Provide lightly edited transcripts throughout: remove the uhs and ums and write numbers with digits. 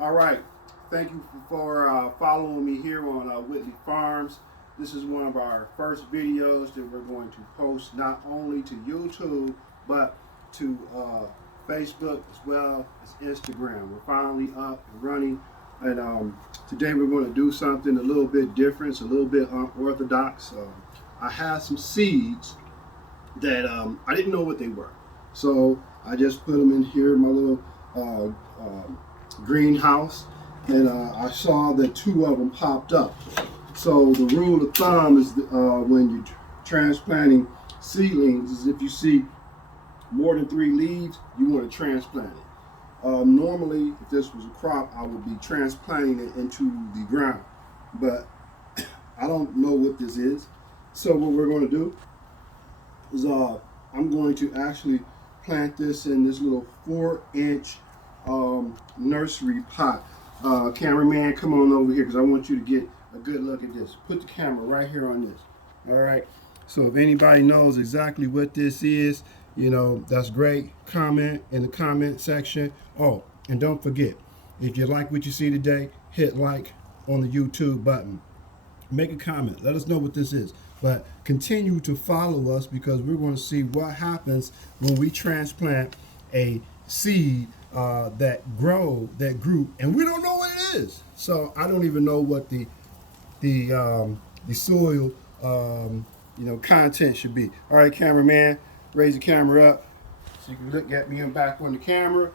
All right. Thank you for following me here on Whitley Farms. This is one of our first videos that we're going to post not only to YouTube but to Facebook as well as Instagram. We're finally up and running, and today we're going to do something a little bit different, a little bit unorthodox. I have some seeds that I didn't know what they were, so I just put them in here in my little greenhouse, and I saw that two of them popped up. So the rule of thumb is when you're transplanting seedlings is if you see more than 3 leaves, you want to transplant it. Normally, if this was a crop, I would be transplanting it into the ground, but I don't know what this is. So what we're going to do is I'm going to actually plant this in this little 4-inch nursery pot. Cameraman, come on over here because I want you to get a good look at this. Put the camera right here on this. All right. So if anybody knows exactly what this is, you know, that's great. Comment in the comment section. Oh, and don't forget, if you like what you see today, hit like on the YouTube button. Make a comment. Let us know what this is. But continue to follow us because we're going to see what happens when we transplant a seed that grew, and we don't know what it is. So I don't even know what the soil content should be. All right, cameraman, raise the camera up so you can look at me and back on the camera.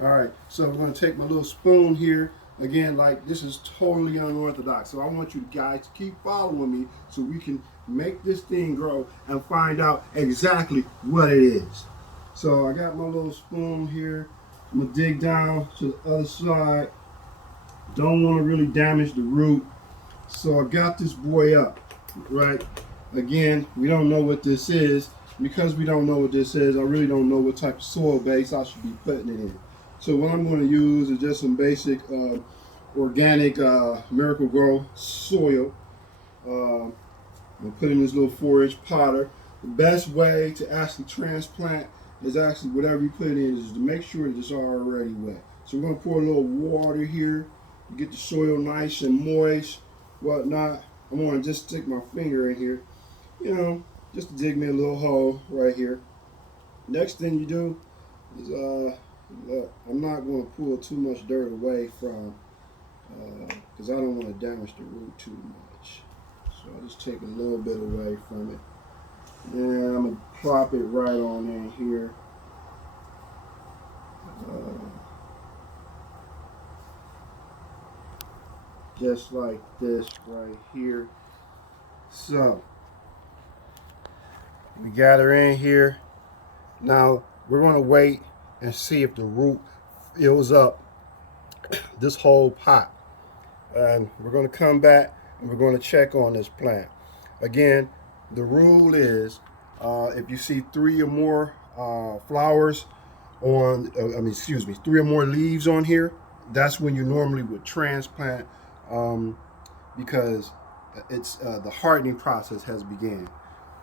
All right, so I'm going to take my little spoon here. Again, like, this is totally unorthodox. So I want you guys to keep following me so we can make this thing grow and find out exactly what it is. So I got my little spoon here. I'm gonna dig down to the other side. Don't want to really damage the root. So I got this boy up, right? Again, we don't know what this is. Because we don't know what this is, I really don't know what type of soil base I should be putting it in. So what I'm going to use is just some basic organic Miracle-Gro soil. I'm going to put in this little 4-inch potter. The best way to actually transplant is actually whatever you put in is to make sure that it's already wet. So we're going to pour a little water here to get the soil nice and moist, whatnot. I'm going to just stick my finger in here, you know, just to dig me a little hole right here. Next thing you do is I'm not going to pull too much dirt away from because I don't want to damage the root too much. So I'll just take a little bit away from it. And I'm going to plop it right on in here. Just like this right here. So we got her in here. Now we're going to wait and see if the root fills up this whole pot. And we're going to come back and we're going to check on this plant. Again, the rule is if you see 3 or more flowers on, 3 or more leaves on here, that's when you normally would transplant because it's the hardening process has begun.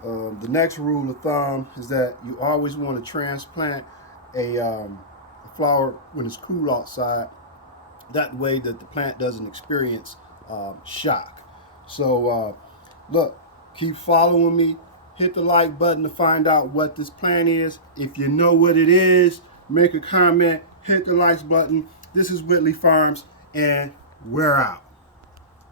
The next rule of thumb is that you always want to transplant a flower when it's cool outside. That way that the plant doesn't experience shock. So look, keep following me. Hit the like button to find out what this plant is. If you know what it is, make a comment. Hit the like button. This is Whitley Farms, and we're out.